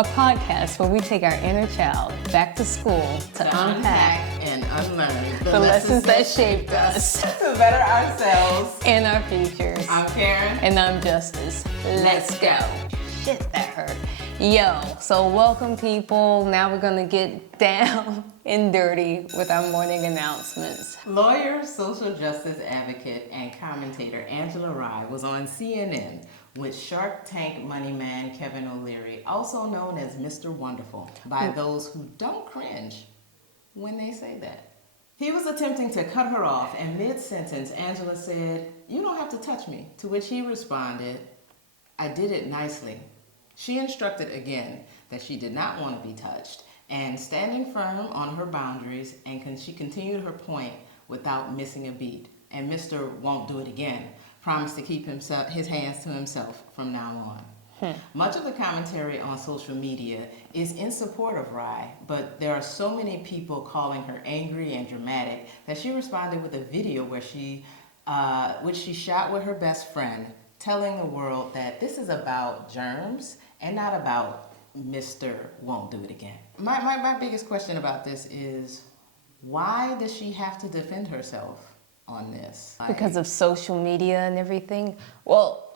a podcast where we take our inner child back to school to unpack and unlearn the lessons that shaped us to better ourselves and our futures. I'm Karen. And I'm Justice. Let's go. Shit, that hurt. Yo, so welcome people. Now we're gonna get down and dirty with our morning announcements. Lawyer, social justice advocate, and commentator Angela Rye was on CNN with Shark Tank money man Kevin O'Leary, also known as Mr. Wonderful, by those who don't cringe when they say that. He was attempting to cut her off, and mid-sentence, Angela said, "You don't have to touch me," to which he responded, "I did it nicely." She instructed again that she did not want to be touched, and standing firm on her boundaries, she continued her point without missing a beat. And Mr. Won't Do It Again promised to keep his hands to himself from now on. Much of the commentary on social media is in support of Rye, but there are so many people calling her angry and dramatic that she responded with a video where which she shot with her best friend, telling the world that this is about germs and not about Mr. Won't Do It Again. My biggest question about this is, why does she have to defend herself on this? Because of social media and everything? Well,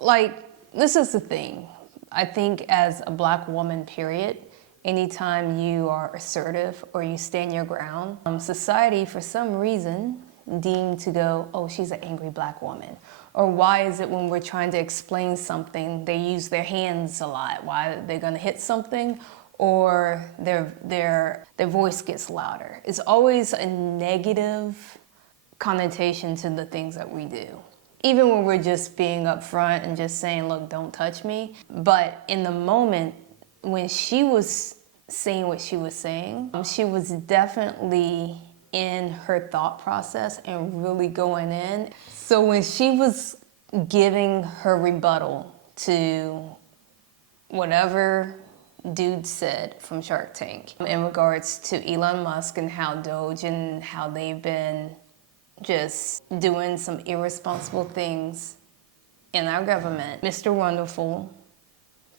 this is the thing. I think as a black woman, period, anytime you are assertive or you stand your ground, society, for some reason, deemed to go, oh, she's an angry black woman. Or why is it when we're trying to explain something, they use their hands a lot? Why they're gonna hit something, or their voice gets louder. It's always a negative connotation to the things that we do. Even when we're just being upfront and just saying, look, don't touch me. But in the moment when she was saying what she was saying, she was definitely in her thought process and really going in. So when she was giving her rebuttal to whatever dude said from Shark Tank in regards to Elon Musk and how Doge and how they've been just doing some irresponsible things in our government, Mr. Wonderful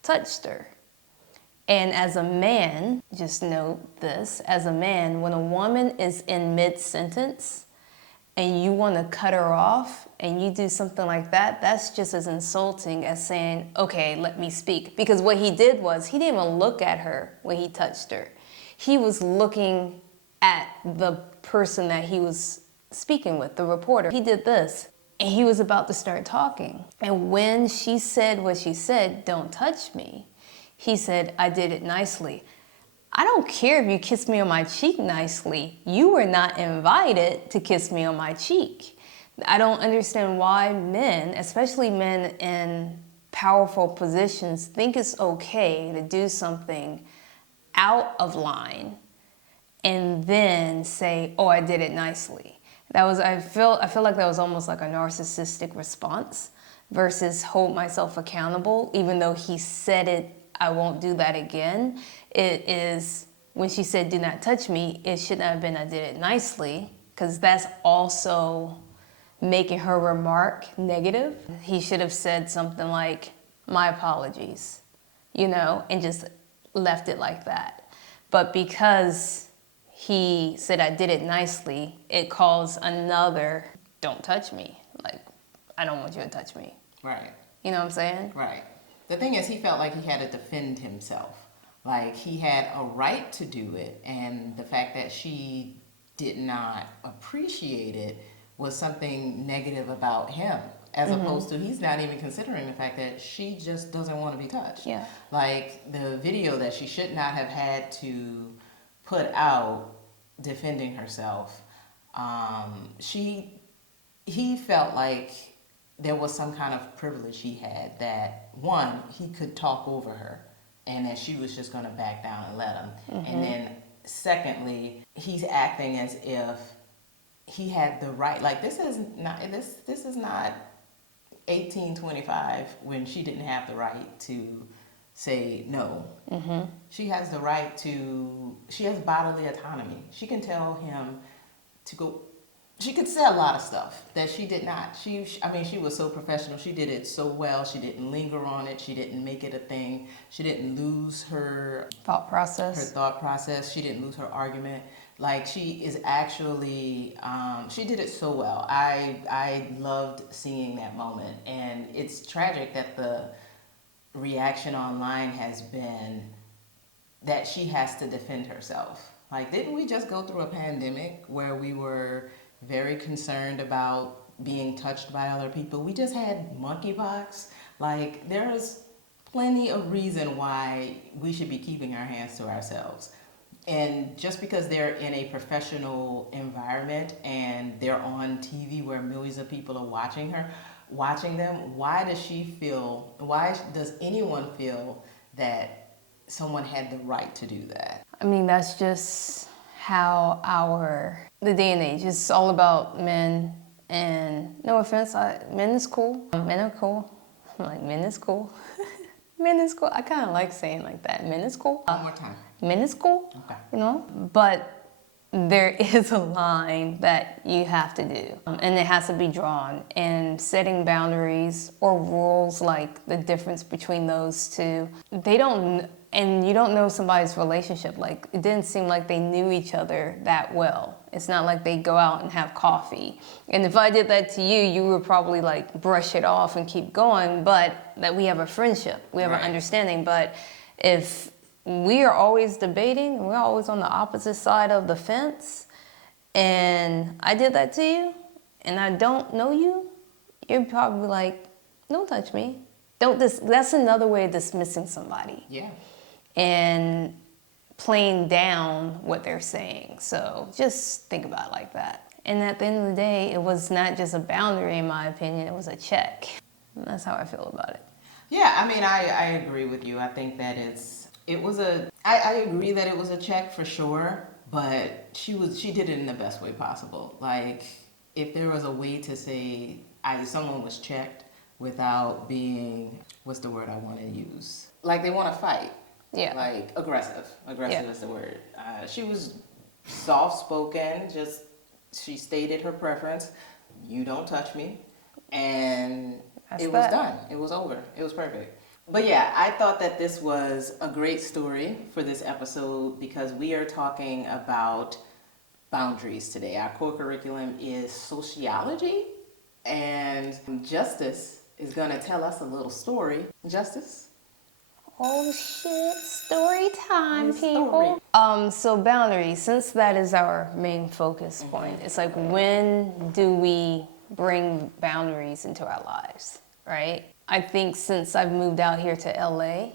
touched her. And as a man, just note this, as a man, when a woman is in mid-sentence and you want to cut her off and you do something like that, that's just as insulting as saying, okay, let me speak. Because what he did was, he didn't even look at her when he touched her. He was looking at the person that he was speaking with, the reporter. He did this, and he was about to start talking. And when she said what she said, don't touch me, he said, I did it nicely. I don't care if you kiss me on my cheek nicely. You were not invited to kiss me on my cheek. I don't understand why men, especially men in powerful positions, think it's okay to do something out of line and then say, oh, I did it nicely. I feel like that was almost like a narcissistic response versus hold myself accountable, even though he said it, I won't do that again. It is, when she said, do not touch me, it shouldn't have been, I did it nicely, because that's also making her remark negative. He should have said something like, my apologies, and just left it like that. But because he said, I did it nicely, it caused another, don't touch me. Like, I don't want you to touch me. Right. You know what I'm saying? Right. The thing is, he felt like he had to defend himself. Like, he had a right to do it, and the fact that she did not appreciate it was something negative about him, as opposed to he's not even considering the fact that she just doesn't want to be touched. Yeah. Like, the video that she should not have had to put out defending herself, he felt like there was some kind of privilege he had that, one, he could talk over her and that she was just going to back down and let him. And then secondly, he's acting as if he had the right, like this is not 1825 when she didn't have the right to say no. She has the right to, she has bodily autonomy. She can tell him to go she could say a lot of stuff that she did not. I mean, she was so professional. She did it so well. She didn't linger on it. She didn't make it a thing. She didn't lose her Thought process. She didn't lose her argument. Like, she is actually, she did it so well. I loved seeing that moment. And it's tragic that the reaction online has been that she has to defend herself. Like, didn't we just go through a pandemic where we were very concerned about being touched by other people? We just had monkeypox. Like, there's plenty of reason why we should be keeping our hands to ourselves. And just because they're in a professional environment and they're on TV where millions of people are watching them, why does anyone feel that someone had the right to do that? I mean, that's just how the day and age is all about men. And no offense, men is cool. Men are cool. I'm like, men is cool. Men is cool. I kind of like saying like that. Men is cool. One more time. Men is cool. Okay. You know, but there is a line that you have to do, and it has to be drawn. And setting boundaries or rules, like the difference between those two, and you don't know somebody's relationship. Like, it didn't seem like they knew each other that well. It's not like they go out and have coffee. And if I did that to you, you would probably like brush it off and keep going, but that we have a friendship, we have an understanding. But if we are always debating, we're always on the opposite side of the fence, and I did that to you, and I don't know you, you're probably like, don't touch me. That's another way of dismissing somebody. Yeah. And playing down what they're saying. So just think about it like that. And at the end of the day, it was not just a boundary, in my opinion, it was a check. And that's how I feel about it. Yeah, I mean, I agree with you. I think that I agree that it was a check for sure, but she did it in the best way possible. Like, if there was a way to say someone was checked without being, what's the word I want to use? Like, they want to fight. Yeah. Like, aggressive. Aggressive is the word. She was soft-spoken, she stated her preference. You don't touch me. And it was done. It was over. It was perfect. But yeah, I thought that this was a great story for this episode because we are talking about boundaries today. Our core curriculum is sociology, and Justice is going to tell us a little story. Justice? Oh shit, story time, people. So boundaries, since that is our main focus point, it's like, when do we bring boundaries into our lives, right? I think since I've moved out here to LA,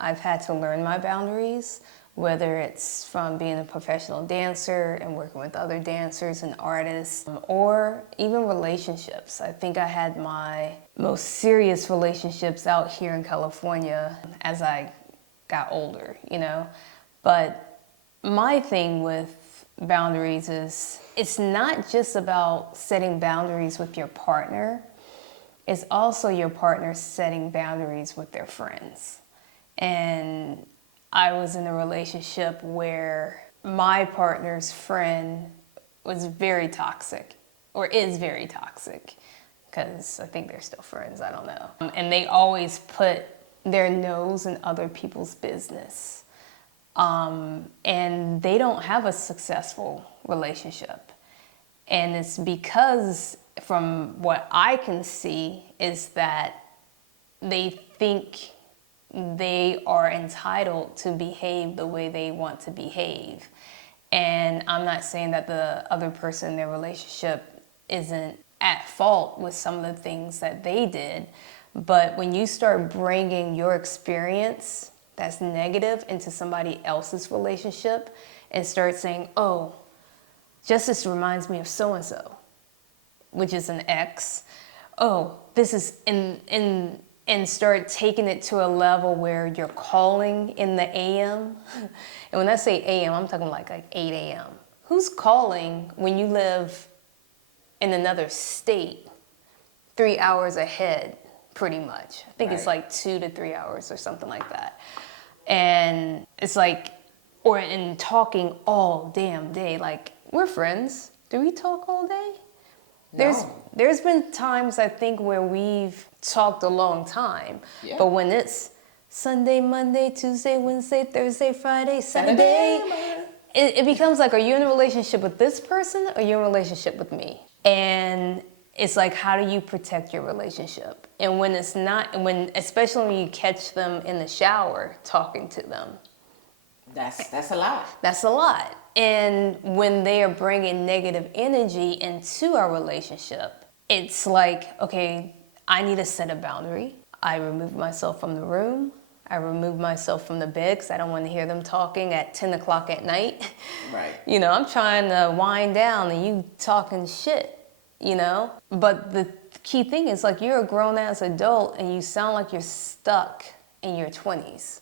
I've had to learn my boundaries, whether it's from being a professional dancer and working with other dancers and artists, or even relationships. I think I had my most serious relationships out here in California as I got older, you know? But my thing with boundaries is, it's not just about setting boundaries with your partner, it's also your partner setting boundaries with their friends. And I was in a relationship where my partner's friend was very toxic, or is very toxic, because I think they're still friends, I don't know. And they always put their nose in other people's business. And they don't have a successful relationship. And it's because, from what I can see, is that they think they are entitled to behave the way they want to behave. And I'm not saying that the other person in their relationship isn't at fault with some of the things that they did, but when you start bringing your experience that's negative into somebody else's relationship and start saying, oh, Justice reminds me of so-and-so, which is an ex. Oh, this is and start taking it to a level where you're calling in the AM. And when I say AM, I'm talking like 8 AM. Who's calling when you live in another state 3 hours ahead, pretty much? I think it's like 2 to 3 hours or something like that. And it's like, or in talking all damn day, like, we're friends. Do we talk all day? There's been times I think where we've talked a long time, Yeah. but when it's Sunday, Monday, Tuesday, Wednesday, Thursday, Friday, Saturday, it becomes like, are you in a relationship with this person or are you in a relationship with me? And it's like, how do you protect your relationship? And when it's not, especially when you catch them in the shower talking to them, that's a lot. that's a lot. And when they are bringing negative energy into our relationship, it's like, okay, I need to set a boundary. I remove myself from the room. I remove myself from the bed because I don't want to hear them talking at 10 o'clock at night. Right. You know, I'm trying to wind down and you talking shit, you know? But the key thing is, like, you're a grown-ass adult and you sound like you're stuck in your 20s.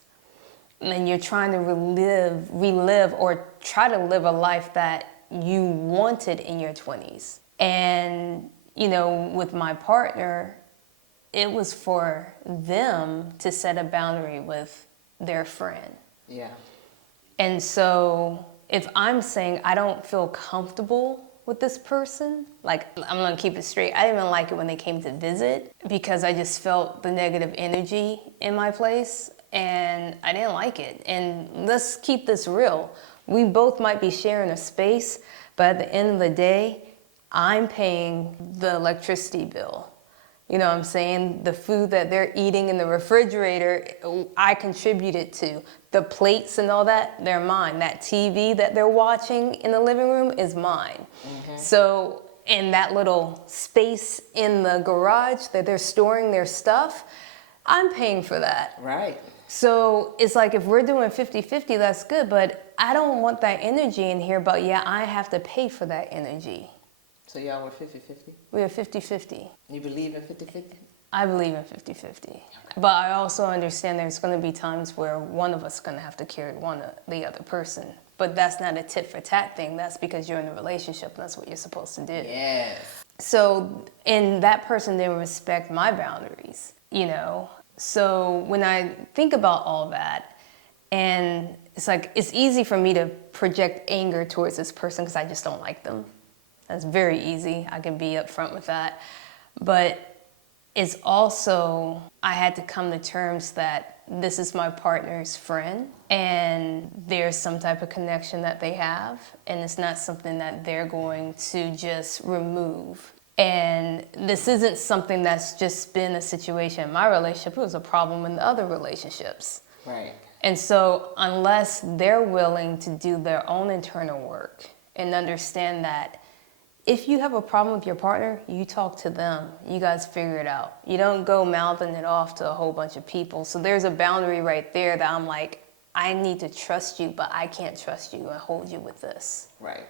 And you're trying to relive or try to live a life that you wanted in your 20s. And, you know, with my partner, it was for them to set a boundary with their friend. Yeah. And so if I'm saying I don't feel comfortable with this person, like, I'm gonna keep it straight, I didn't even like it when they came to visit because I just felt the negative energy in my place and I didn't like it. And let's keep this real. We both might be sharing a space, but at the end of the day, I'm paying the electricity bill. You know what I'm saying? The food that they're eating in the refrigerator, I contributed to. The plates and all that, they're mine. That TV that they're watching in the living room is mine. Mm-hmm. So in that little space in the garage that they're storing their stuff, I'm paying for that. Right. So it's like, if we're doing 50-50, that's good, but I don't want that energy in here, but yeah, I have to pay for that energy. So y'all were 50-50? We are 50-50. You believe in 50-50? I believe in 50-50. But I also understand there's going to be times where one of us is going to have to carry the other person. But that's not a tit for tat thing. That's because you're in a relationship and that's what you're supposed to do. Yes. So, and that person didn't respect my boundaries, you know? So when I think about all that, and it's like, it's easy for me to project anger towards this person because I just don't like them. That's very easy. I can be upfront with that. But it's also, I had to come to terms that this is my partner's friend and there's some type of connection that they have, and it's not something that they're going to just remove. And this isn't something that's just been a situation in my relationship. It was a problem in the other relationships. Right. And so unless they're willing to do their own internal work and understand that if you have a problem with your partner, you talk to them. You guys figure it out. You don't go mouthing it off to a whole bunch of people. So there's a boundary right there that I'm like, I need to trust you, but I can't trust you and hold you with this. Right.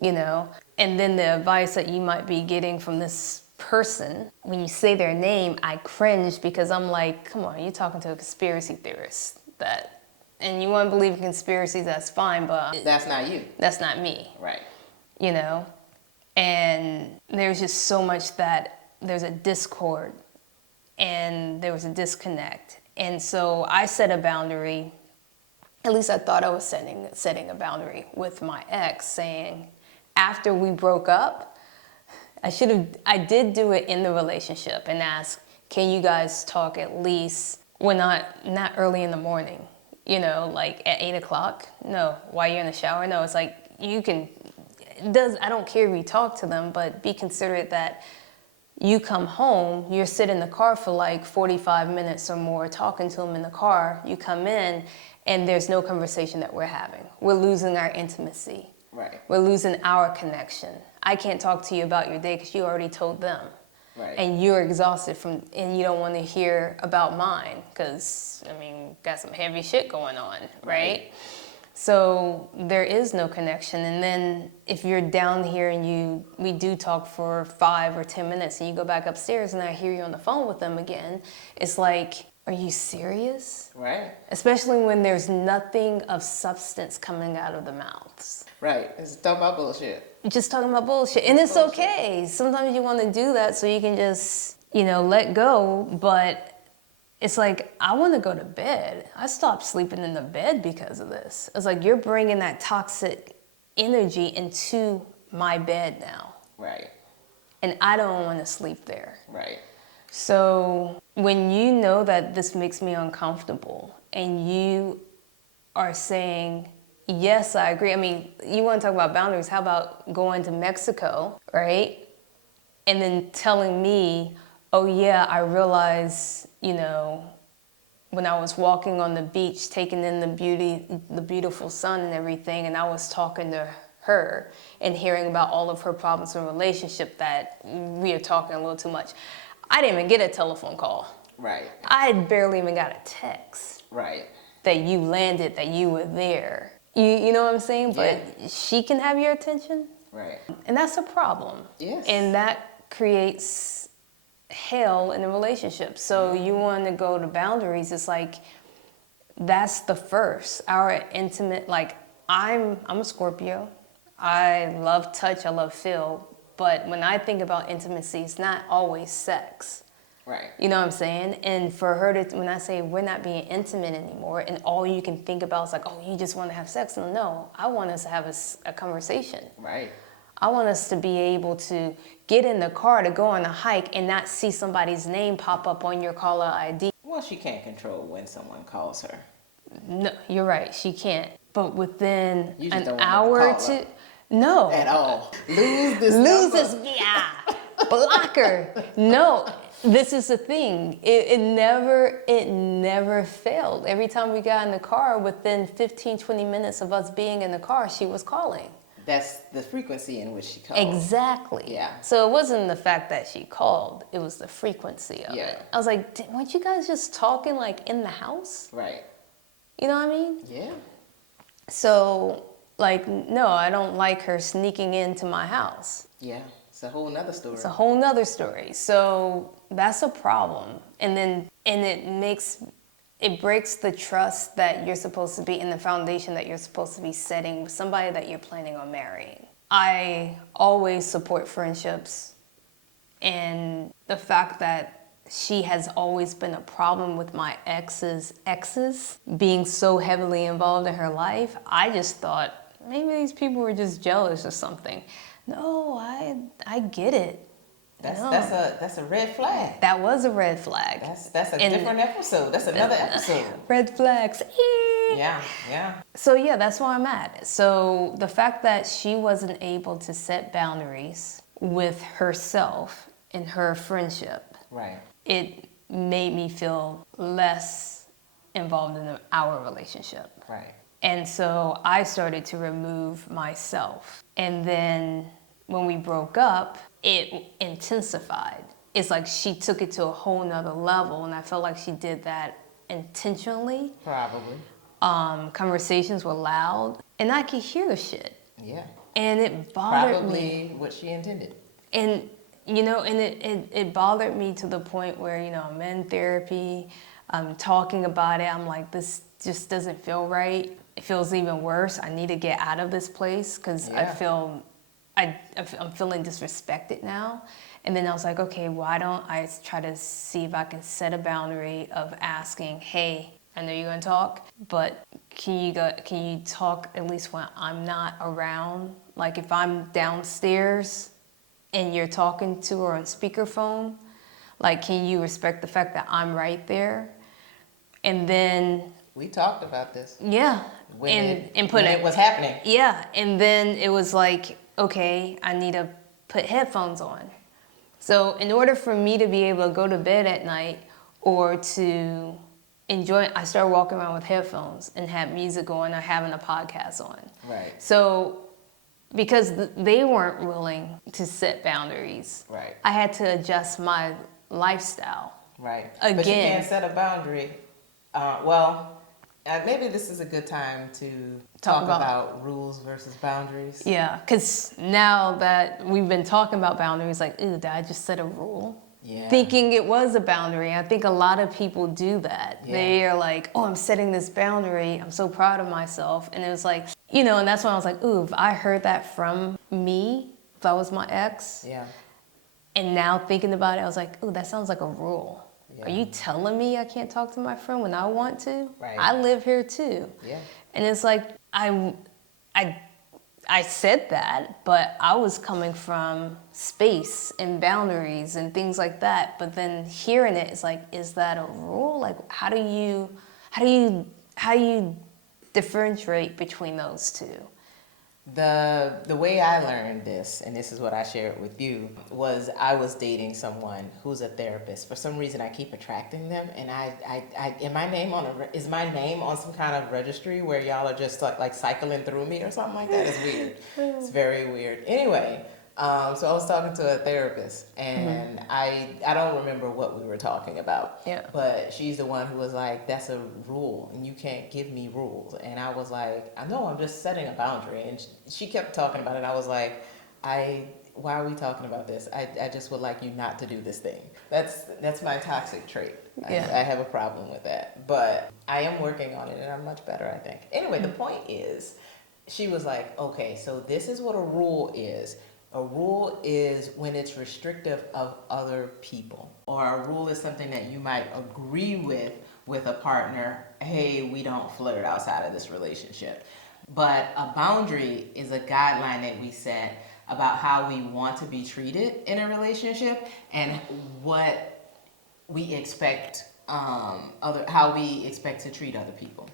You know? And then the advice that you might be getting from this person, when you say their name, I cringe because I'm like, come on, you're talking to a conspiracy theorist. And you want to believe in conspiracies, that's fine, but that's not you. That's not me. Right. You know? And there's just so much that there's a discord and there was a disconnect. And so I set a boundary, at least I thought I was setting a boundary with my ex, saying after we broke up, I did do it in the relationship and ask, can you guys talk at least, well, not early in the morning, you know, like at 8 o'clock? No. While you're in the shower? No, it's like, you can, I don't care if you talk to them, but be considerate that you come home, you're sitting in the car for like 45 minutes or more, talking to them in the car, you come in, and there's no conversation that we're having. We're losing our intimacy. Right. We're losing our connection. I can't talk to you about your day because you already told them. Right. And you're exhausted and you don't want to hear about mine because, I mean, got some heavy shit going on, right? So there is no connection. And then if you're down here and we do talk for 5 or 10 minutes and you go back upstairs and I hear you on the phone with them again, it's like, are you serious? Right. Especially when there's nothing of substance coming out of the mouths. Right. It's talking about bullshit. Just talking about bullshit. And it's okay. Sometimes you want to do that so you can just, let go. But it's like, I want to go to bed. I stopped sleeping in the bed because of this. It's like, you're bringing that toxic energy into my bed now. Right. and I don't want to sleep there. Right. So when you know that this makes me uncomfortable and you are saying, yes, I agree. I mean, you want to talk about boundaries. How about going to Mexico, right? And then telling me, oh yeah, I realized, when I was walking on the beach, taking in the beautiful sun and everything, and I was talking to her and hearing about all of her problems in a relationship that we are talking a little too much. I didn't even get a telephone call. Right. I barely even got a text. Right. That you landed, that you were there. You know what I'm saying? Yeah. But she can have your attention. Right. And that's a problem. Yes. And that creates hell in a relationship. So you want to go to boundaries. It's like, that's the first. Our intimate, like, I'm a Scorpio. I love touch, I love feel. But when I think about intimacy, it's not always sex. Right. You know what I'm saying? And for her to, when I say we're not being intimate anymore, and all you can think about is like, oh, you just want to have sex. No, I want us to have a conversation. Right. I want us to be able to get in the car to go on a hike and not see somebody's name pop up on your caller ID. Well, she can't control when someone calls her. No, you're right. She can't. But within You just an don't want hour to or call two, her no. at all. Lose this Lose number. this, yeah. Blocker. No, this is the thing. It never failed. Every time we got in the car, within 15, 20 minutes of us being in the car, she was calling. That's the frequency in which she calls. Exactly. Yeah. So it wasn't the fact that she called, it was the frequency of it. I was like, weren't you guys just talking like in the house? Right. You know what I mean? Yeah. So, like, no, I don't like her sneaking into my house. Yeah. It's a whole nother story. It's a whole nother story. So that's a problem. And it breaks the trust that you're supposed to be in the foundation that you're supposed to be setting with somebody that you're planning on marrying. I always support friendships, and the fact that she has always been a problem with my exes being so heavily involved in her life, I just thought maybe these people were just jealous or something. No, I get it. That's a red flag. That was a red flag. That's a different episode. That's another episode. Red flags. Yeah. So yeah, that's where I'm at. So the fact that she wasn't able to set boundaries with herself in her friendship, Right. it made me feel less involved in our relationship. Right. And so I started to remove myself. And then when we broke up, it intensified. It's like she took it to a whole nother level, and I felt like she did that intentionally. Probably. Conversations were loud, and I could hear the shit. Yeah. And it bothered Probably me. what she intended. And, it bothered me to the point where, I'm in therapy, I'm talking about it, I'm like, this just doesn't feel right. It feels even worse. I need to get out of this place because I feel I'm feeling disrespected now. And then I was like, okay, why don't I try to see if I can set a boundary of asking, hey, I know you're gonna talk, but can you talk at least when I'm not around? Like if I'm downstairs and you're talking to her on speakerphone, like can you respect the fact that I'm right there? And then we talked about this. Yeah. When it was happening. Yeah. And then it was like, okay, I need to put headphones on. So in order for me to be able to go to bed at night or to enjoy, I started walking around with headphones and had music on or having a podcast on. Right. So because they weren't willing to set boundaries, right, I had to adjust my lifestyle. Right. Again. But you can't set a boundary. Maybe this is a good time to talk about rules versus boundaries. Yeah, because now that we've been talking about boundaries, like, ooh, did I just set a rule? Yeah. Thinking it was a boundary. I think a lot of people do that. Yeah. They are like, oh, I'm setting this boundary. I'm so proud of myself. And it was like, and that's when I was like, ooh, if I heard that from me, if I was my ex. Yeah. And now thinking about it, I was like, ooh, that sounds like a rule. Yeah. Are you telling me I can't talk to my friend when I want to? Right. I live here too. Yeah. And it's like, I I said that, but I was coming from space and boundaries and things like that. But then hearing it, it's like, is that a rule? Like, how do you differentiate between those two? The way I learned this, and this is what I shared with you, was I was dating someone who's a therapist. For some reason, I keep attracting them, and is my name on some kind of registry where y'all are just like cycling through me or something like that? It's weird. It's very weird. Anyway, so I was talking to a therapist, and I don't remember what we were talking about. Yeah. But she's the one who was like, "That's a rule, and you can't give me rules." And I was like, "I know, I'm just setting a boundary." And she kept talking about it. I was like, why are we talking about this? I just would like you not to do this thing. That's my toxic trait. Yeah. I have a problem with that. But I am working on it, and I'm much better, I think. Anyway, the point is, she was like, okay, so this is what a rule is. A rule is when it's restrictive of other people. Or a rule is something that you might agree with a partner. Hey, we don't flirt outside of this relationship. But a boundary is a guideline that we set about how we want to be treated in a relationship and what we expect how we expect to treat other people.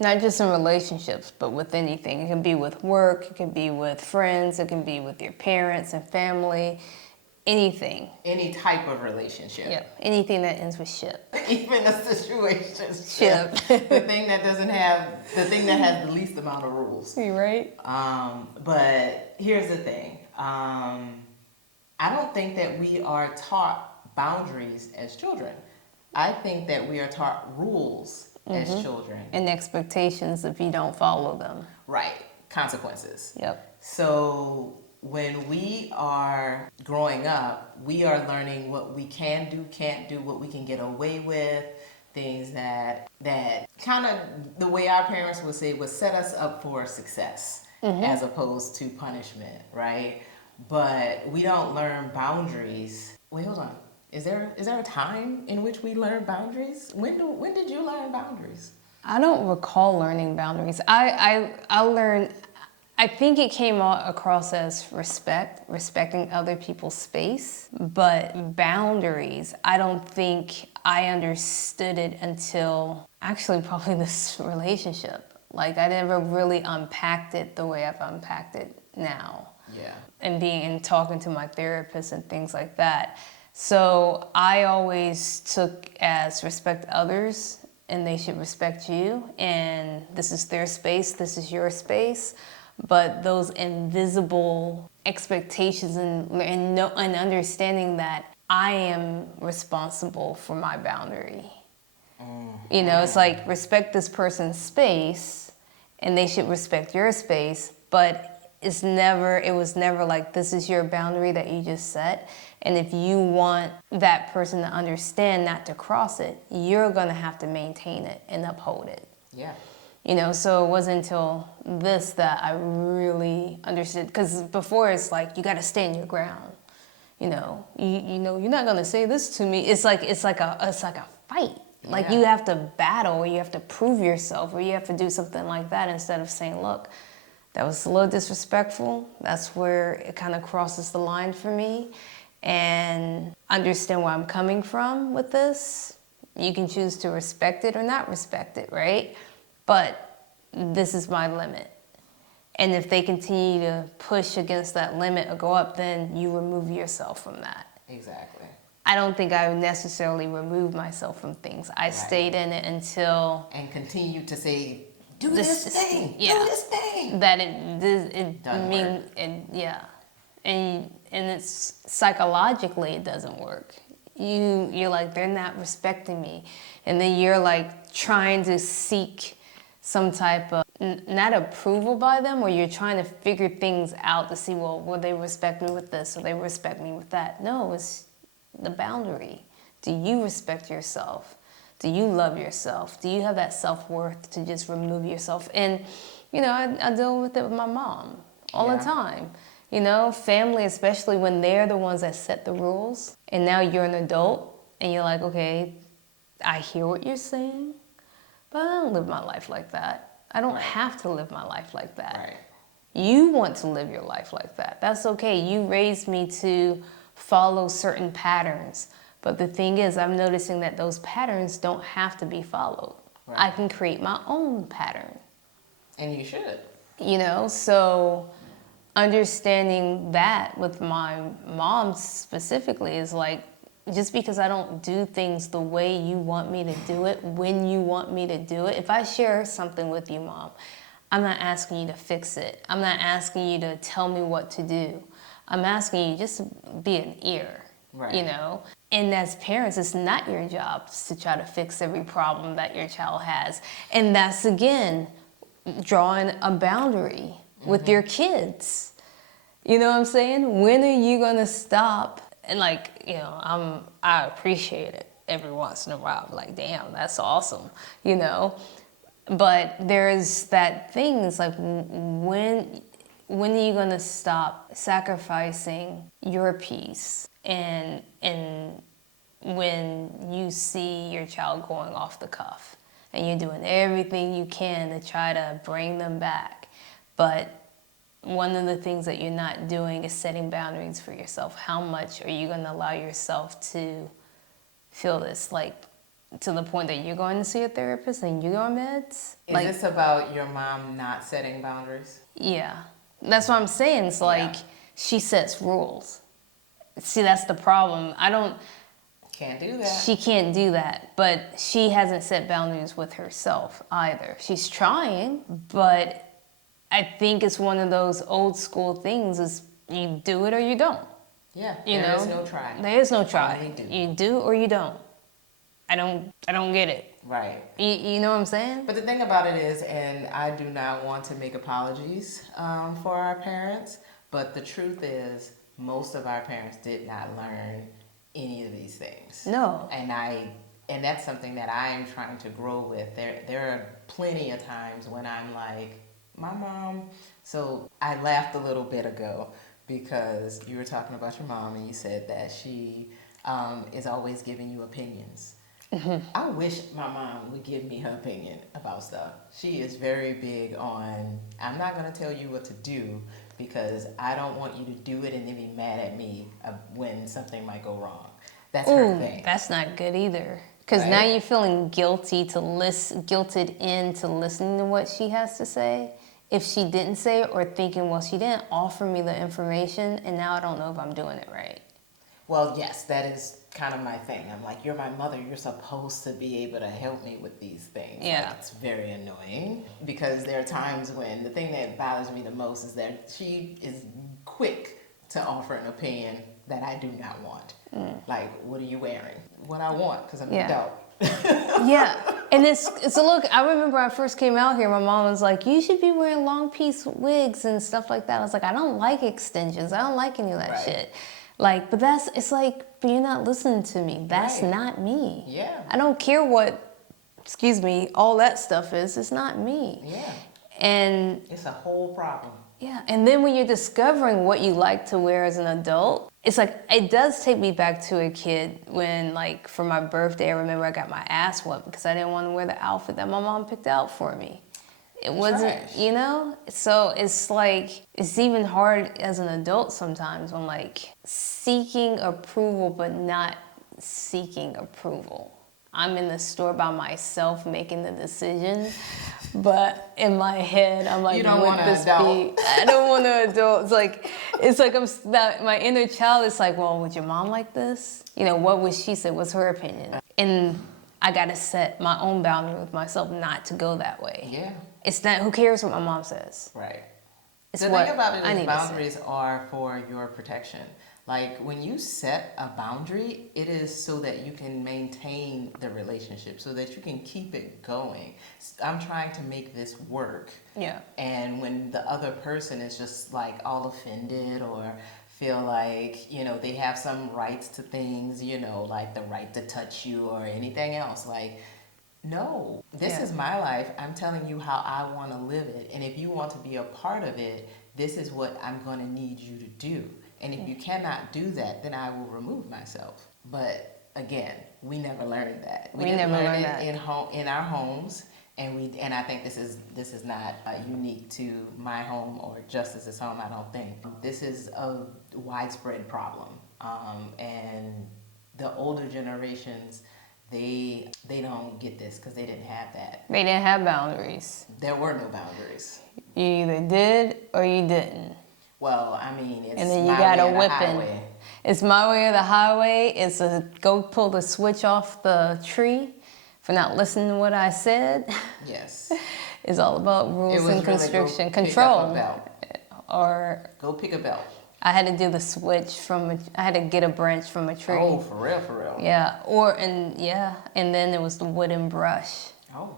Not just in relationships, but with anything. It can be with work, it can be with friends, it can be with your parents and family, anything. Any type of relationship. Yeah, anything that ends with ship. Even a situationship. Ship. the thing that has the least amount of rules. You right? But here's the thing. I don't think that we are taught boundaries as children. I think that we are taught rules as children. And expectations if you don't follow them. Right. Consequences. Yep. So when we are growing up, we are learning what we can do, can't do, what we can get away with, things that kind of, the way our parents would say, would set us up for success as opposed to punishment, right? But we don't learn boundaries. Wait, hold on. Is there a time in which we learn boundaries? When did you learn boundaries? I don't recall learning boundaries. I learned, I think it came across as respecting other people's space, but boundaries, I don't think I understood it until actually probably this relationship. Like I never really unpacked it the way I've unpacked it now. Yeah. And talking to my therapist and things like that. So I always took as respect others and they should respect you, and this is their space, this is your space. But those invisible expectations and understanding that I am responsible for my boundary. You know, it's like respect this person's space and they should respect your space, but it was never like this is your boundary that you just set. And if you want that person to understand not to cross it, you're gonna have to maintain it and uphold it. Yeah. You know, so it wasn't until this that I really understood. Because before it's like you gotta stand your ground. You know, you know, you're not gonna say this to me. It's like a fight. Like Yeah. you have to battle, or you have to prove yourself, or you have to do something like that instead of saying, look, that was a little disrespectful. That's where it kind of crosses the line for me. And understand where I'm coming from with this. You can choose to respect it or not respect it, right? But this is my limit. And if they continue to push against that limit or go up, then you remove yourself from that. Exactly. I don't think I would necessarily remove myself from things. I stayed in it until... And continue to say, do this thing, yeah, do this thing. That it Doesn't mean, work. yeah. And it's psychologically it doesn't work. You're like, they're not respecting me. And then you're like trying to seek some type of, not approval by them, or you're trying to figure things out to see, well, will they respect me with this, or they respect me with that? No, it's the boundary. Do you respect yourself? Do you love yourself? Do you have that self-worth to just remove yourself? And, you know, I deal with it with my mom all the time. You know, family, especially when they're the ones that set the rules, and now you're an adult, and you're like, okay, I hear what you're saying, but I don't live my life like that. I don't have to live my life like that. Right. You want to live your life like that. That's okay. You raised me to follow certain patterns. But the thing is, I'm noticing that those patterns don't have to be followed. Right. I can create my own pattern. And you should. You know, so understanding that with my mom specifically is like, just because I don't do things the way you want me to do it, when you want me to do it, if I share something with you, Mom, I'm not asking you to fix it. I'm not asking you to tell me what to do. I'm asking you just to be an ear, Right. you know? And as parents, it's not your job to try to fix every problem that your child has. And that's, again, drawing a boundary with your kids. You know what I'm saying? When are you gonna stop? And like, you know, I appreciate it every once in a while. I'm like, damn, that's awesome, you know? But there's that thing, it's like, when are you gonna stop sacrificing your peace and when you see your child going off the cuff and you're doing everything you can to try to bring them back, but one of the things that you're not doing is setting boundaries for yourself. How much are you going to allow yourself to feel this, like, to the point that you're going to see a therapist and you go on meds? Is like, this about your mom not setting boundaries? yeah, that's what I'm saying. It's like, she sets rules. See, that's the problem. Can't do that. She can't do that, but she hasn't set boundaries with herself either. She's trying, but I think it's one of those old school things, is you do it or you don't. Yeah, There is no try. There is no try. Only do. You do or you don't. I don't get it. Right. You know what I'm saying? But the thing about it is, and I do not want to make apologies for our parents, but the truth is, most of our parents did not learn any of these things. No. And that's something that I am trying to grow with. There are plenty of times when I'm like, my mom. So I laughed a little bit ago because you were talking about your mom and you said that she is always giving you opinions. Mm-hmm. I wish my mom would give me her opinion about stuff. She is very big on, I'm not going to tell you what to do because I don't want you to do it and then be mad at me when something might go wrong. That's her thing. That's not good either. Because now you're feeling guilted into listening to what she has to say. If she didn't say it, or thinking, well, she didn't offer me the information, and now I don't know if I'm doing it right. Well, yes, that is kind of my thing. I'm like, you're my mother. You're supposed to be able to help me with these things. Yeah. Like, it's very annoying because there are times when the thing that bothers me the most is that she is quick to offer an opinion that I do not want. Like, what are you wearing? What I want, because I'm an adult. Yeah, and it's a look. I remember I first came out here, my mom was like, you should be wearing long piece wigs and stuff like that. I was like, I don't like extensions. I don't like any of that shit. Like, but it's like, but you're not listening to me. That's not me. Yeah. I don't care what, all that stuff is. It's not me. Yeah. And it's a whole problem. Yeah, and then when you're discovering what you like to wear as an adult, it's like, it does take me back to a kid when, like, for my birthday, I remember I got my ass whooped because I didn't want to wear the outfit that my mom picked out for me. It wasn't, you know? So it's like, it's even hard as an adult sometimes when, like, seeking approval but not seeking approval. I'm in the store by myself making the decision, but in my head, I'm like, you don't want to adult. I don't want to adult. It's like my inner child is like, well, would your mom like this? You know, what would she say? What's her opinion? And I got to set my own boundary with myself not to go that way. Yeah. It's not, who cares what my mom says? Right. It's the what thing about it I is need boundaries are for your protection. Like, when you set a boundary, it is so that you can maintain the relationship, so that you can keep it going. I'm trying to make this work. Yeah. And when the other person is just, like, all offended or feel like, you know, they have some rights to things, you know, like the right to touch you or anything else, like, no, this is my life. I'm telling you how I want to live it. And if you want to be a part of it, this is what I'm going to need you to do. And if you cannot do that, then I will remove myself. But again, we never learned that. We didn't never learn learned it that. in our homes. and I think this is not unique to my home or Justice's home. I don't think this is a widespread problem, and the older generations they don't get this because they didn't have that. They didn't have boundaries. There were no boundaries. You either did or you didn't. Well, I mean, it's And then you my got way a or the whipping. highway. It's my way or the highway. It's a go pull the switch off the tree for not listening to what I said. Yes. It's all about rules It was and really constriction, go pick control. up a belt. Or Go pick a belt. I had to do the switch I had to get a branch from a tree. Oh, for real, for real. Yeah. And then there was the wooden brush. Oh,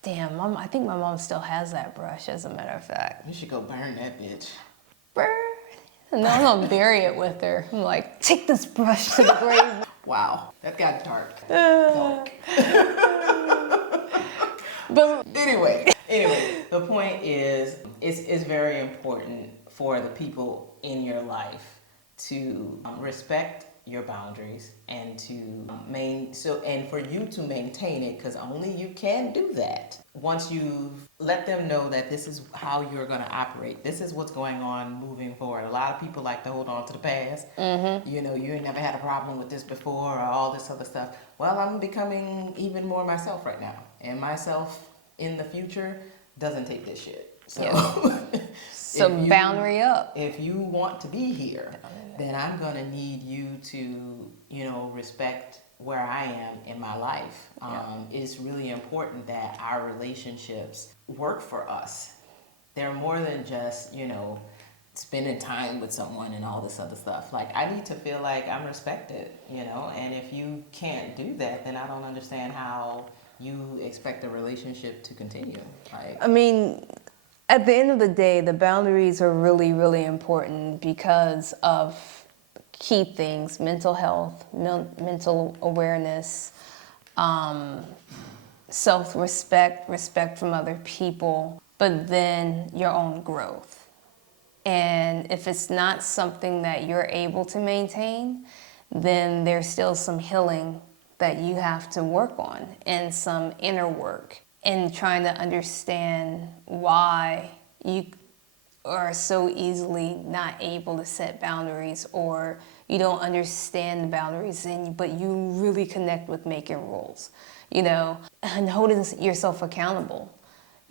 Damn, I think my mom still has that brush, as a matter of fact. you should go burn that bitch. Brr. No, I'm gonna bury it with her. I'm like, take this brush to the grave. Wow, that got dark. Dark. But Anyway, the point is, it's very important for the people in your life to respect your boundaries and to and for you to maintain it, because only you can do that once you've let them know that this is how you're going to operate. This is what's going on moving forward. A lot of people like to hold on to the past. Mm-hmm. You know, you ain't never had a problem with this before or all this other stuff. Well, I'm becoming even more myself right now, and myself in the future doesn't take this shit. So Yeah. So boundary up. If you want to be here, then I'm going to need you to, respect where I am in my life. It's really important that our relationships work for us. They're more than just, spending time with someone and all this other stuff. Like, I need to feel like I'm respected, and if you can't do that, then I don't understand how you expect a relationship to continue. Like, I mean, at the end of the day, the boundaries are really, really important because of key things: mental health, mental awareness, self-respect, respect from other people, but then your own growth. And if it's not something that you're able to maintain, then there's still some healing that you have to work on and some inner work in trying to understand why you are so easily not able to set boundaries, or you don't understand the boundaries, but you really connect with making rules, and holding yourself accountable.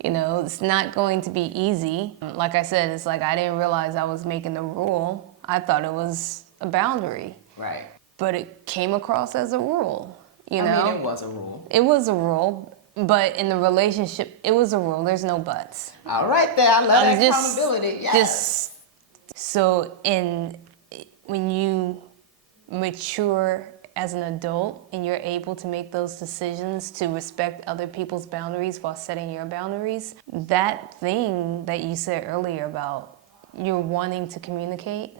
It's not going to be easy. Like I said, it's like I didn't realize I was making the rule. I thought it was a boundary. right. But it came across as a rule, I mean, it was a rule. It was a rule, but in the relationship, it was a rule. There's no buts. All right there. I love that accountability. Yes. So when you mature as an adult and you're able to make those decisions to respect other people's boundaries while setting your boundaries, that thing that you said earlier about you're wanting to communicate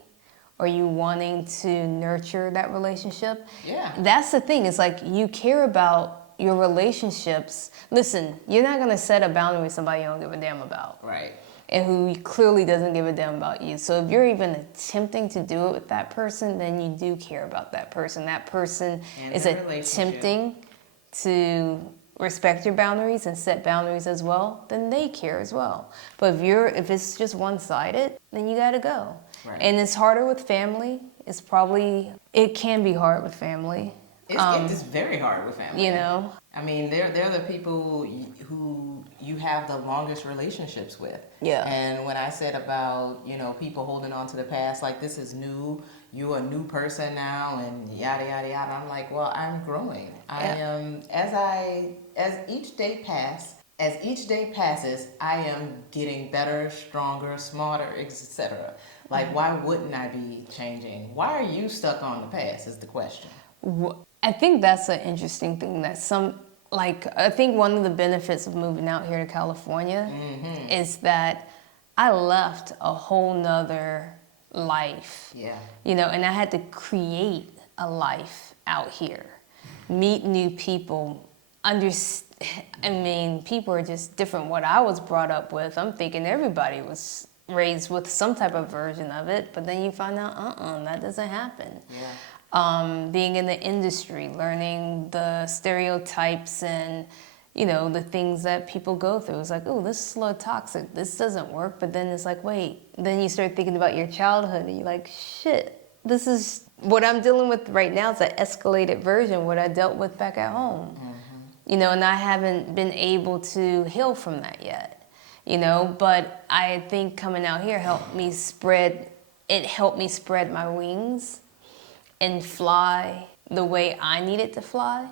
or you wanting to nurture that relationship, Yeah. that's the thing. It's like you care about your relationships. Listen, you're not going to set a boundary with somebody you don't give a damn about. Right. And who clearly doesn't give a damn about you. So if you're even attempting to do it with that person, then you do care about that person. That person And is their relationship. attempting to respect your boundaries and set boundaries as well, then they care as well. But if it's just one-sided, then you gotta go. Right. And it's harder with family. It can be hard with family. It's very hard with family. I mean, they're the people who you have the longest relationships with. Yeah. And when I said about, people holding on to the past, like, this is new, you're a new person now, and yada, yada, yada. I'm like, well, I'm growing. I am, as each day passes, I am getting better, stronger, smarter, etc. Like, why wouldn't I be changing? Why are you stuck on the past is the question. I think that's an interesting thing that I think one of the benefits of moving out here to California is that I left a whole nother life. Yeah. And I had to create a life out here, meet new people, people are just different. What I was brought up with, I'm thinking everybody was raised with some type of version of it, but then you find out, that doesn't happen. Yeah. Being in the industry, learning the stereotypes and, the things that people go through. It's like, oh, this is a little toxic. This doesn't work. But then it's like, wait. Then you start thinking about your childhood and you're like, shit, this is what I'm dealing with right now. It's an escalated version of what I dealt with back at home. And I haven't been able to heal from that yet. But I think coming out here helped me spread my wings and fly the way I needed to fly,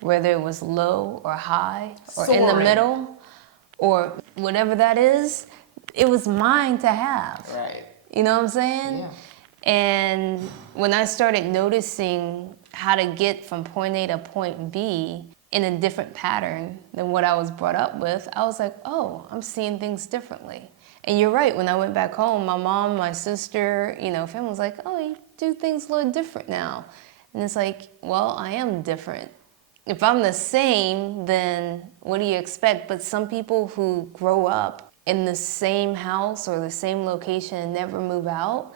whether it was low or high or in the middle or whatever that is. It was mine to have. Right. You know what I'm saying? Yeah. And when I started noticing how to get from point A to point B in a different pattern than what I was brought up with, I was like, oh, I'm seeing things differently. And you're right, when I went back home, my mom, my sister, family was like, oh, you do things a little different now. And it's like, well, I am different. If I'm the same, then what do you expect? But some people who grow up in the same house or the same location and never move out,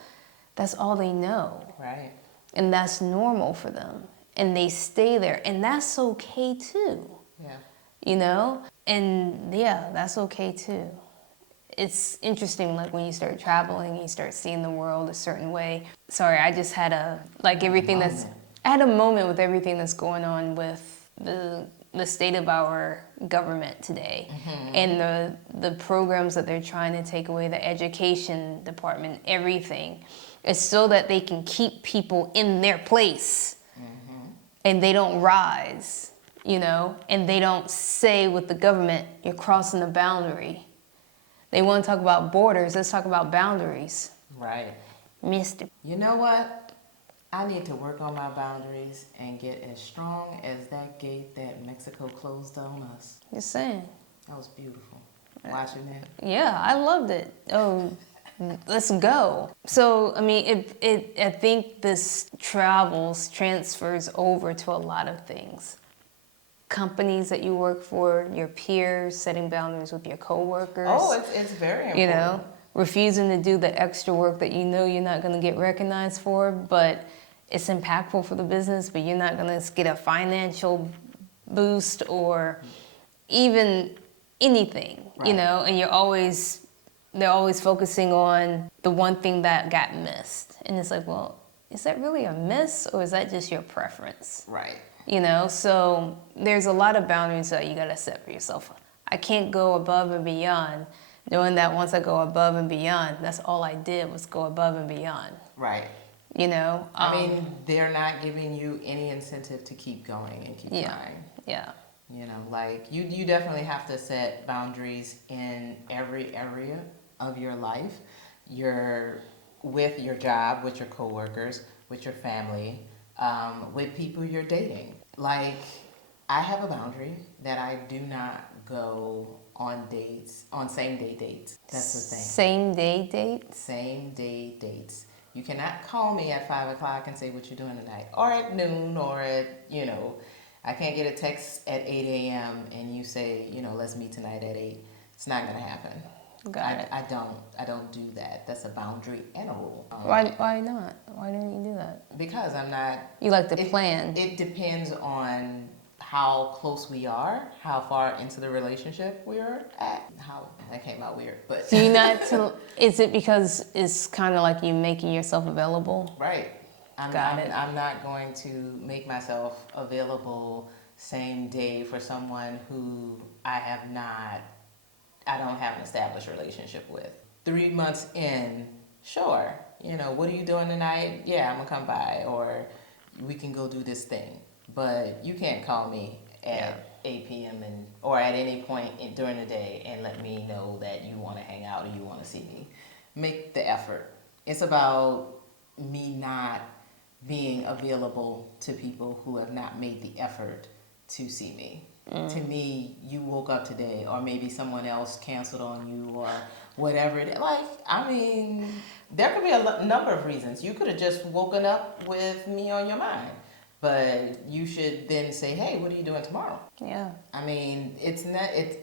that's all they know. Right. And that's normal for them. And they stay there. And that's okay too. Yeah. And yeah, that's okay too. It's interesting, like when you start traveling, you start seeing the world a certain way. Sorry, I just had I had a moment with everything that's going on with the state of our government today, and the programs that they're trying to take away, the education department, everything. It's so that they can keep people in their place, and they don't rise, and they don't say with the government, you're crossing the boundary. They want to talk about borders. Let's talk about boundaries. Right. Mister. You know what? I need to work on my boundaries and get as strong as that gate that Mexico closed on us. Just saying. That was beautiful. Watching it. Yeah, I loved it. Oh, let's go. So, I mean, I think this transfers over to a lot of things. Companies that you work for, your peers, setting boundaries with your coworkers. Oh, it's very important. Refusing to do the extra work that you're not going to get recognized for, but it's impactful for the business, but you're not going to get a financial boost or even anything, right. And they're always focusing on the one thing that got missed. And it's like, well, is that really a miss or is that just your preference? Right. So there's a lot of boundaries that you got to set for yourself. I can't go above and beyond, knowing that once I go above and beyond, that's all I did was go above and beyond. Right. I mean, they're not giving you any incentive to keep going and keep trying. Yeah. Like you definitely have to set boundaries in every area of your life. With your job, with your coworkers, with your family, with people you're dating. Like, I have a boundary that I do not go on dates, on same-day dates. That's the thing. Same-day dates? Same-day dates. You cannot call me at 5 o'clock and say what you're doing tonight, or at noon, or at, I can't get a text at 8 a.m. and you say, let's meet tonight at 8. It's not going to happen. Got it. I don't do that. That's a boundary and a rule. Why not? Why don't you do that? Because I'm not. You like to plan. It depends on how close we are, how far into the relationship we're at. How that came out weird, but. Do you not? Is it because it's kind of like you making yourself available? Right. I'm not going to make myself available same day for someone who I don't have an established relationship with. 3 months in, sure, what are you doing tonight? Yeah, I'm gonna come by, or we can go do this thing. But you can't call me at 8 p.m. or at any point during the day and let me know that you want to hang out or you want to see me. Make the effort. It's about me not being available to people who have not made the effort to see me. To me, you woke up today, or maybe someone else canceled on you, or whatever it is. Like, I mean, there could be a number of reasons. You could have just woken up with me on your mind, but you should then say, hey, what are you doing tomorrow? Yeah. I mean,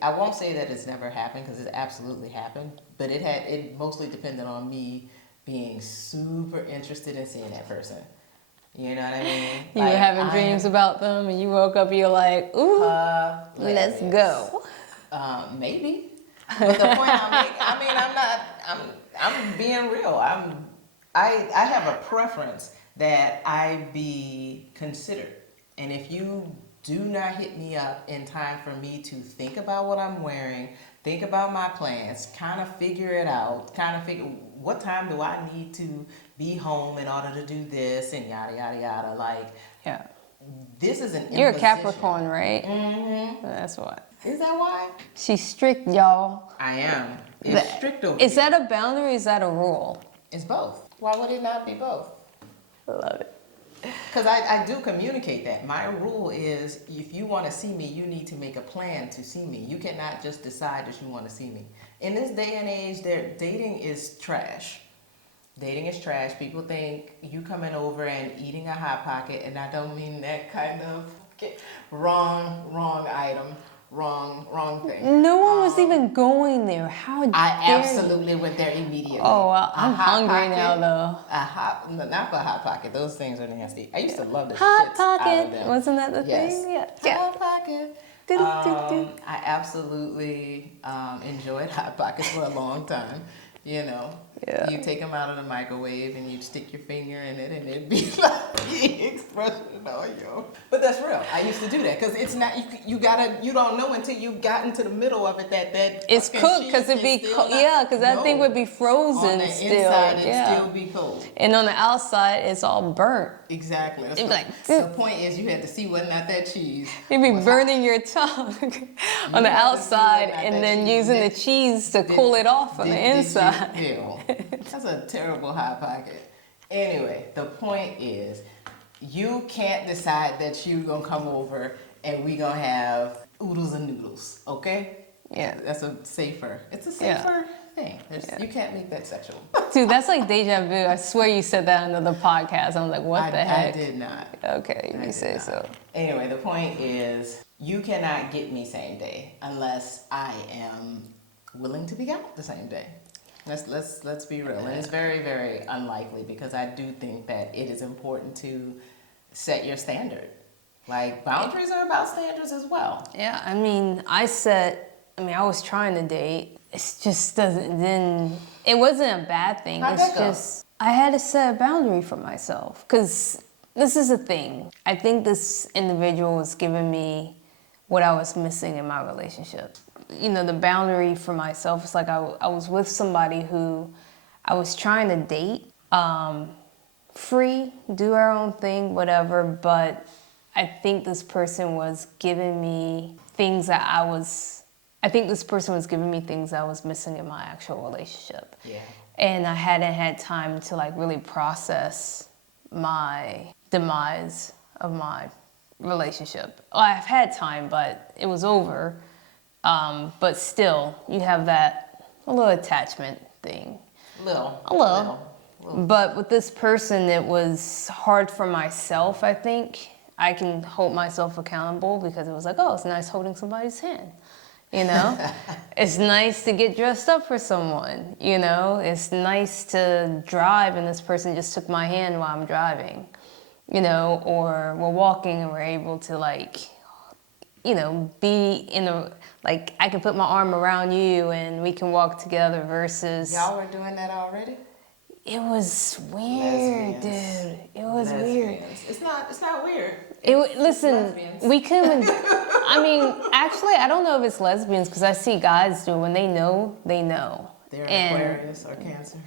I won't say that it's never happened, because it absolutely happened, but it mostly depended on me being super interested in seeing that person. You know what I mean? You were having dreams about them, and you woke up, you're like, ooh, let's go. Maybe. But the point I'm being real. I have a preference that I be considered. And if you do not hit me up in time for me to think about what I'm wearing, think about my plans, kind of figure it out, what time do I need to be home in order to do this and yada, yada, yada. Like, Yeah. this is an imposition. You're a Capricorn, right? Mm-hmm. That's what. Is that why? She's strict, y'all. I am. It's strict over Is here. that a boundary or is that a rule? It's both. Why would it not be both? I love it. Because I do communicate that. My rule is, if you want to see me, you need to make a plan to see me. You cannot just decide that you want to see me. In this day and age, dating is trash. Dating is trash. People think you coming over and eating a Hot Pocket, and I don't mean that kind of wrong item, wrong thing. No one was even going there. How dare I absolutely went there immediately. Oh, well, I'm hungry now, though. Not for a Hot Pocket. Those things are nasty. I used to love the Hot shits out of Pocket. them. Wasn't that the Yes. thing? Yeah. Hot Pocket. I absolutely enjoyed Hot Pockets for a long time. You know, Yeah. you take them out of the microwave and you stick your finger in it and it'd be like the expression on you. But that's real. I used to do that because it's not, you don't know until you got into the middle of it that It's cooked because it'd be cold. Yeah, because that thing would be frozen on the still. inside, it'd still be cold. And on the outside, it's all burnt. Exactly. That's It'd be like, the point is you had to see whether or not that cheese. You'd be burning your tongue on the outside and then using the cheese to cool it off on the inside. That's a terrible Hot Pocket. Anyway, the point is, you can't decide that you're going to come over and we going to have oodles and noodles, okay? Yeah. It's a safer thing. You can't make that sexual. Dude, that's like deja vu. I swear you said that on the podcast. I'm like, what the heck? I did not. Okay, you say so. Anyway, the point is, you cannot get me same day unless I am willing to be out the same day. Let's be real. And it's very, very unlikely because I do think that it is important to set your standard. Like, boundaries are about standards as well. Yeah, I mean, I was trying to date. It just it wasn't a bad thing. How'd that go? I had to set a boundary for myself because this is a thing. I think this individual was giving me what I was missing in my relationship. You know, the boundary for myself is like I was with somebody who I was trying to date, free, do our own thing, whatever, but I think this person was giving me things that I was missing in my actual relationship. Yeah. And I hadn't had time to like really process my demise of my relationship. Well, I've had time, but it was over. But still, you have that little attachment thing. A little. But with this person, it was hard for myself, I think. I can hold myself accountable because it was like, oh, it's nice holding somebody's hand. You know? It's nice to get dressed up for someone. You know? It's nice to drive and this person just took my hand while I'm driving. You know? Or we're walking and we're able to like, you know, be in a, like I can put my arm around you and we can walk together versus. Y'all were doing that already? It was weird, dude. It was weird. It's not weird. Listen, we couldn't. I mean, actually, I don't know if it's lesbians because I see guys do it. When they know, they know. They're Aquarius or Cancer.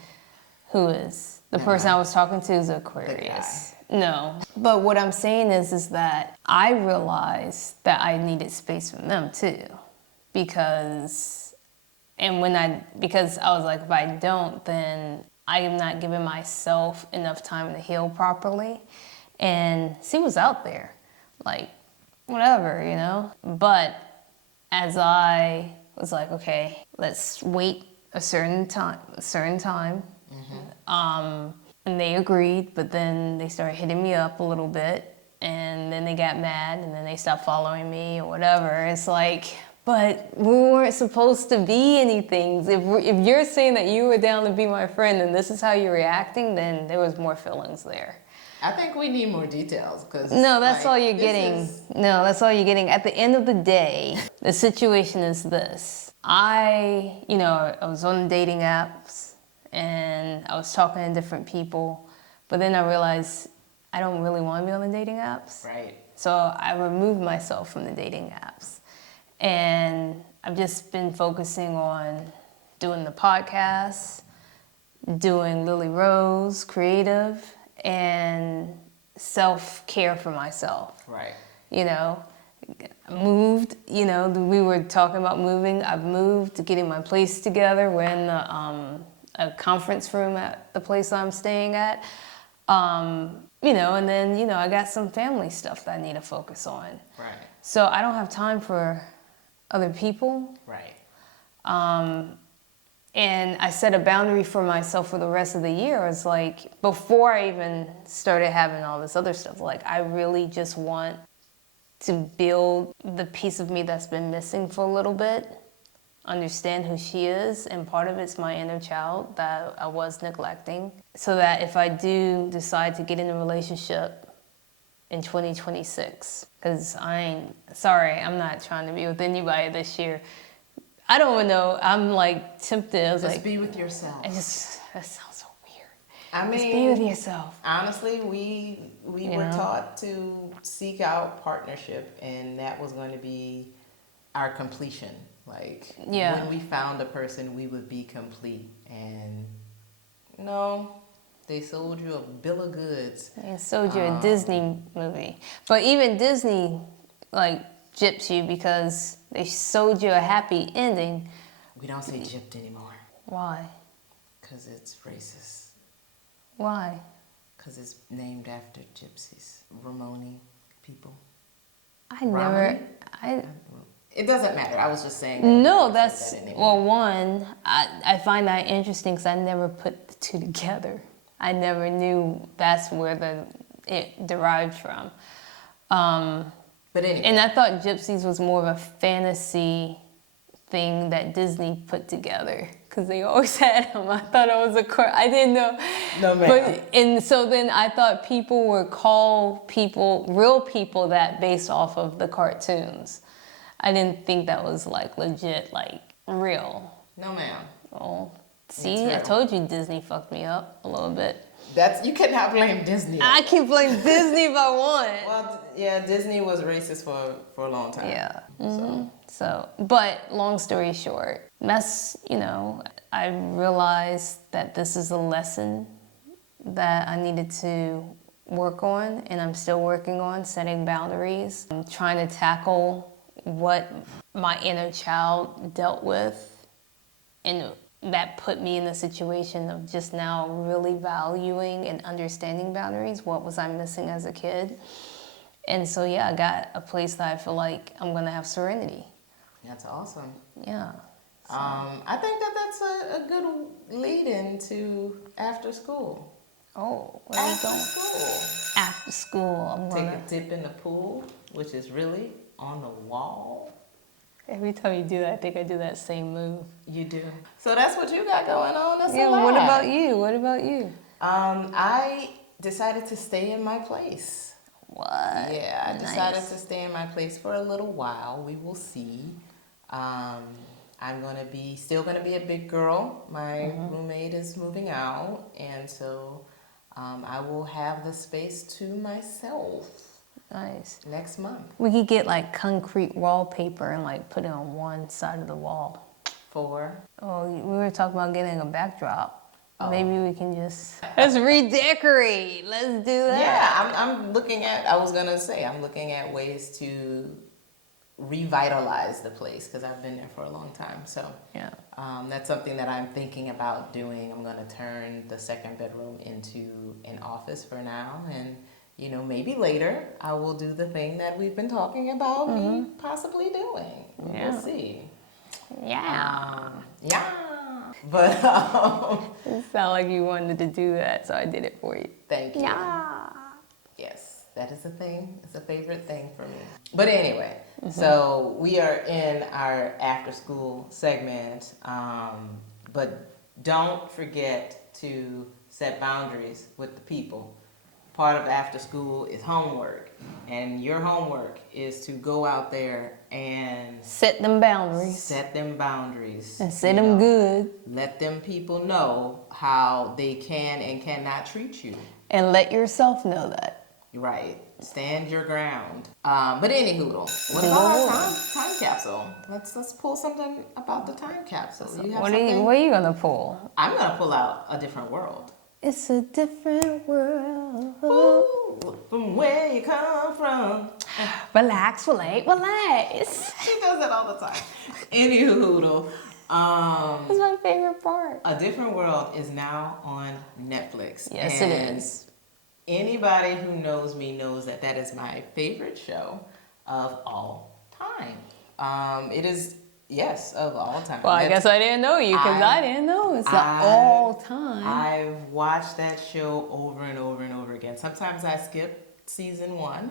Who is? The person I was talking to is Aquarius. No. But what I'm saying is that I realized that I needed space from them too. Because I was like, if I don't, then I am not giving myself enough time to heal properly. And she was out there, like, whatever, you know? But as I was like, okay, let's wait a certain time. Mm-hmm. And they agreed, but then they started hitting me up a little bit, and then they got mad, and then they stopped following me or whatever. It's like, but we weren't supposed to be anything. If you're saying that you were down to be my friend and this is how you're reacting, then there was more feelings there. I think we need more details because No, that's all you're getting. No, that's all you're getting. At the end of the day, the situation is this. I was on dating apps and I was talking to different people, but then I realized I don't really want to be on the dating apps. Right. So I removed myself from the dating apps. And I've just been focusing on doing the podcast, doing Lily Rose Creative, and self-care for myself. Right. Moved, we were talking about moving. I've moved, getting my place together. We're in a conference room at the place I'm staying at. And then, I got some family stuff that I need to focus on. Right. So I don't have time for other people. Right. And I set a boundary for myself for the rest of the year. It's like, before I even started having all this other stuff, like, I really just want to build the piece of me that's been missing for a little bit, understand who she is, and part of it's my inner child that I was neglecting, so that if I do decide to get in a relationship in 2026, because I'm not trying to be with anybody this year. I don't even know. I'm like tempted. I was Just like, be with yourself. That sounds so weird. I mean, just be with yourself. Honestly, we were taught to seek out partnership, and that was going to be our completion. Like, when we found a person, we would be complete. And no, they sold you a bill of goods. They sold you a Disney movie, but even Disney, like, gyps you because they sold you a happy ending. We don't say gypped anymore. Why? Because it's racist. Why? Because it's named after gypsies, Romani people. It doesn't matter. I was just saying. No, one, I find that interesting because I never put the two together. I never knew that's where it derived from. But anyway. And I thought gypsies was more of a fantasy thing that Disney put together because they always had them. I thought it was I didn't know. No, ma'am. And so then I thought people would call real people that based off of the cartoons. I didn't think that was like legit, like real. No, ma'am. Oh, see, I told you Disney fucked me up a little bit. You cannot blame Disney. I can blame Disney if I want. Well, yeah, Disney was racist for a long time. Yeah. Mm-hmm. So, but long story short, I realized that this is a lesson that I needed to work on, and I'm still working on setting boundaries. I'm trying to tackle what my inner child dealt with, and that put me in the situation of just now really valuing and understanding boundaries. What was I missing as a kid? And so, I got a place that I feel like I'm going to have serenity. That's awesome. Yeah. So. I think that's a good lead into after school. Oh, where are you going? School. After school. I'm Take a dip in the pool, which is really on the wall. Every time you do that, I think I do that same move. You do. So that's what you got going on. That's a lot. What about you? I decided to stay in my place. What? Yeah, I decided to stay in my place for a little while. We will see. I'm still gonna be a big girl. My roommate is moving out, and so I will have the space to myself. Nice. Next month. We could get like concrete wallpaper and like put it on one side of the wall. For? Oh, we were talking about getting a backdrop. Oh. Maybe we can let's redecorate. Let's do that. Yeah, I'm looking at ways to revitalize the place because I've been there for a long time. So that's something that I'm thinking about doing. I'm gonna turn the second bedroom into an office for now, and maybe later I will do the thing that we've been talking about me possibly doing. We'll see. Yeah. But it sounded like you wanted to do that, so I did it for you. Thank you. Yeah. Yes, that is a thing. It's a favorite thing for me. But anyway, so we are in our after school segment, but don't forget to set boundaries with the people. part of after school is homework. And your homework is to go out there and Set them boundaries. set them boundaries. And set them good. Let them people know how they can and cannot treat you. And let yourself know that. Right. Stand your ground. But any hoodle. What about our time capsule? Let's pull something about the time capsule. You have What something? are you gonna pull? I'm gonna pull out a different world. It's a different world. Ooh, from where you come from. Relax, relax. She does that all the time. Any hoodle. That's my favorite part. A Different World is now on Netflix. Yes, and it is. Anybody who knows me knows that that is my favorite show of all time. It is, yes, of all time. Well, I guess I didn't know you because I didn't know it's not all time. I've watched that show over and over and over again. Sometimes I skip season 1,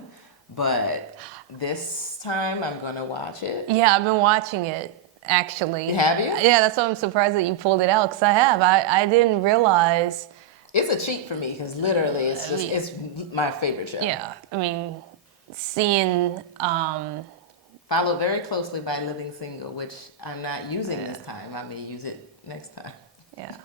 but this time I'm going to watch it. Yeah, I've been watching it. Actually. Have you? Yeah, that's why I'm surprised that you pulled it out because I have. I didn't realize. It's a cheat for me because literally it's my favorite show. Yeah, I mean, seeing. Followed very closely by Living Single, which I'm not using this time. I may use it next time. Yeah,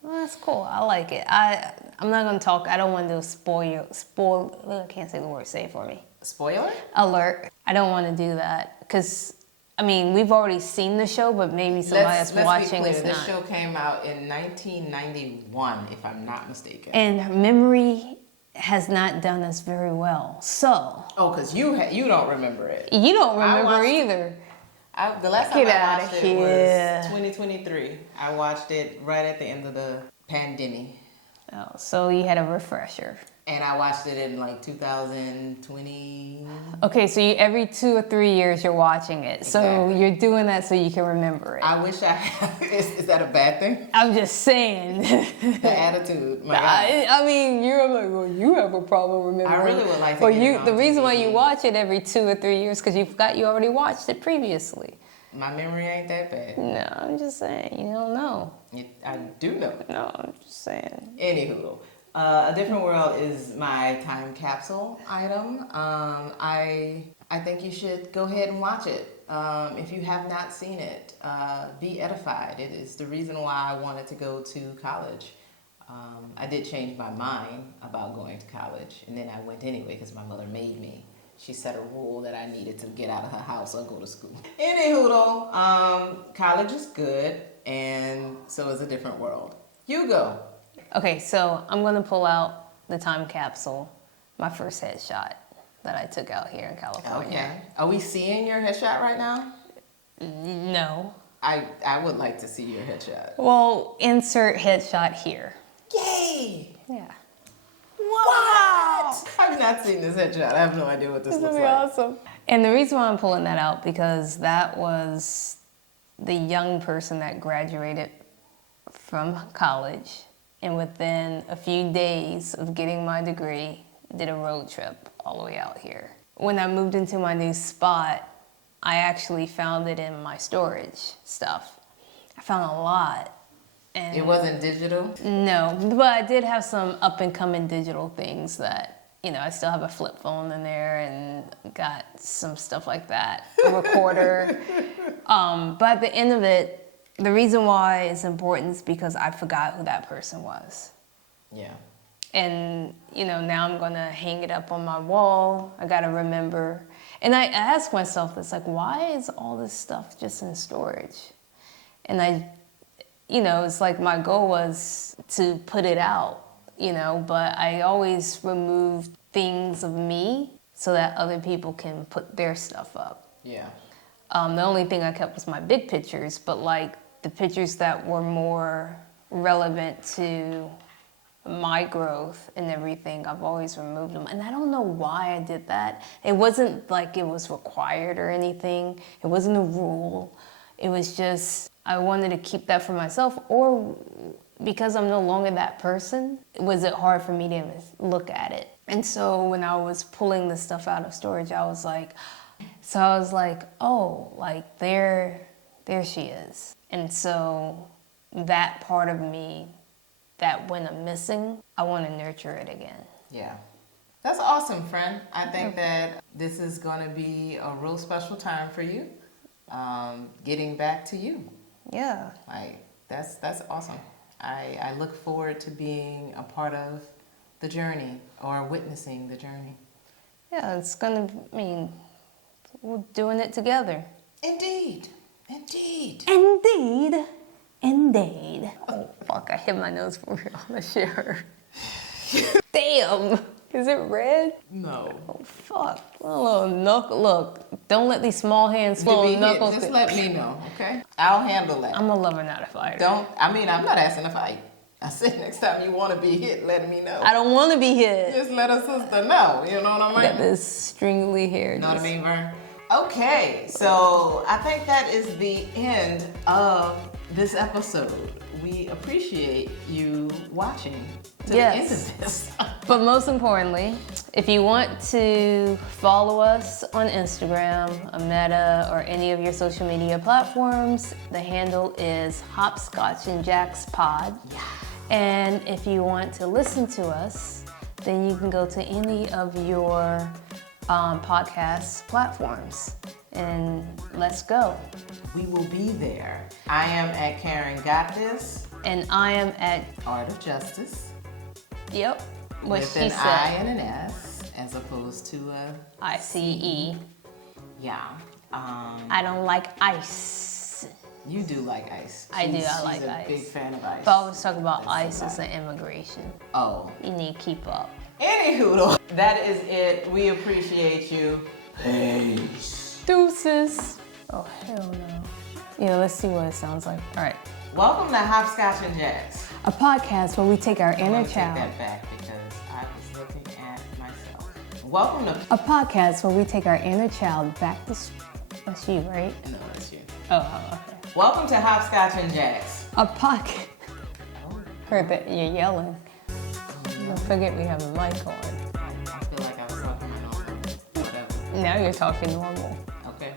well, that's cool. I like it. I'm not gonna talk. I don't want to do spoil. I can't say the word. Say it for me. Spoiler? Alert. I don't want to do that because. I mean, we've already seen the show, but maybe somebody that's watching is not. This show came out in 1991, if I'm not mistaken. And memory has not done us very well. So. Oh, because you don't remember it. You don't remember either. The last time I watched it was 2023. I watched it right at the end of the pandemic. Oh, so you had a refresher. And I watched it in like 2020. Okay, so every 2 or 3 years you're watching it. So Exactly. you're doing that so you can remember it. I wish I had. Is that a bad thing? I'm just saying. The attitude. My God. I mean, you're like, well, you have a problem remembering. I really would like to Well, get it on the reason why TV. you watch it every 2 or 3 years because you already watched it previously. My memory ain't that bad. No, I'm just saying. You don't know. I do know. No, I'm just saying. Anywho, A Different World is my time capsule item. I think you should go ahead and watch it. If you have not seen it, be edified. It is the reason why I wanted to go to college. I did change my mind about going to college, and then I went anyway because my mother made me. She set a rule that I needed to get out of her house or go to school. Anywho, college is good, and so is A Different World. You go. Okay, so I'm going to pull out the time capsule, my first headshot that I took out here in California. Okay. Are we seeing your headshot right now? No. I would like to see your headshot. Well, insert headshot here. Yay! Yeah. What? I've not seen this headshot. I have no idea what this This looks would be like. awesome. And the reason why I'm pulling that out because that was the young person that graduated from college, and within a few days of getting my degree, did a road trip all the way out here. When I moved into my new spot, I actually found it in my storage stuff. I found a lot. And It wasn't digital? no, but I did have some up and coming digital things that, I still have a flip phone in there and got some stuff like that, a recorder. But at the end of it, the reason why it's important is because I forgot who that person was. Yeah. And, now I'm going to hang it up on my wall. I got to remember. And I ask myself this, like, why is all this stuff just in storage? And it's like my goal was to put it out, but I always removed things of me so that other people can put their stuff up. Yeah. The only thing I kept was my big pictures, but like the pictures that were more relevant to my growth and everything, I've always removed them. And I don't know why I did that. It wasn't like it was required or anything. It wasn't a rule. It was just, I wanted to keep that for myself, or because I'm no longer that person, was it hard for me to look at it? And so when I was pulling the stuff out of storage, I was like, oh, like there she is. And so that part of me that went missing, I want to nurture it again. Yeah. That's awesome, friend. I think that this is going to be a real special time for you. Getting back to you. Yeah. Like, that's awesome. I look forward to being a part of the journey or witnessing the journey. Yeah, it's gonna mean we're doing it together. Indeed. Indeed. Indeed. Indeed. Oh, fuck, I hit my nose for real. Let's share. Damn. Is it red? No. Oh, fuck. A little knuckle. Look, don't let these small hands You swell be hit, knuckles. just let me know, okay? I'll handle that. I'm a lover, not a fighter. I'm not asking to fight. I said next time you want to be hit, let me know. I don't want to be hit. Just let a sister know, you know what I mean? Got this stringly hair. You know what I mean, Vern? Okay, so I think that is the end of this episode. We appreciate you watching to the end of this. But most importantly, if you want to follow us on Instagram, Meta, or any of your social media platforms, the handle is Hopscotch-N-Jacks pod. And if you want to listen to us, then you can go to any of your podcast platforms. And let's go. We will be there. I am at Karen Got This. And I am at Art of Justice. Yep. What with she an said. I and an S as opposed to a ICE. Yeah. I don't like ice. You do like ice. I do. I She's like a ice. big fan of ice. But I was talking about That's ISIS and immigration. Oh. You need to keep up. Anywho, that is it. We appreciate you. Peace. Deuces. Oh, hell no. Yeah, let's see what it sounds like. All right. Welcome to Hopscotch-N-Jacks. A podcast where we take our I'm inner gonna take child. that back because I was looking at myself. Welcome to... A podcast where we take our inner child back to... That's you, right? No, that's you. Oh, okay. Welcome to Hopscotch-N-Jacks. A podcast... Oh. Heard that you're yelling. Don't forget we have a mic on. I feel like I was talking my normal. Whatever. Now you're talking normal.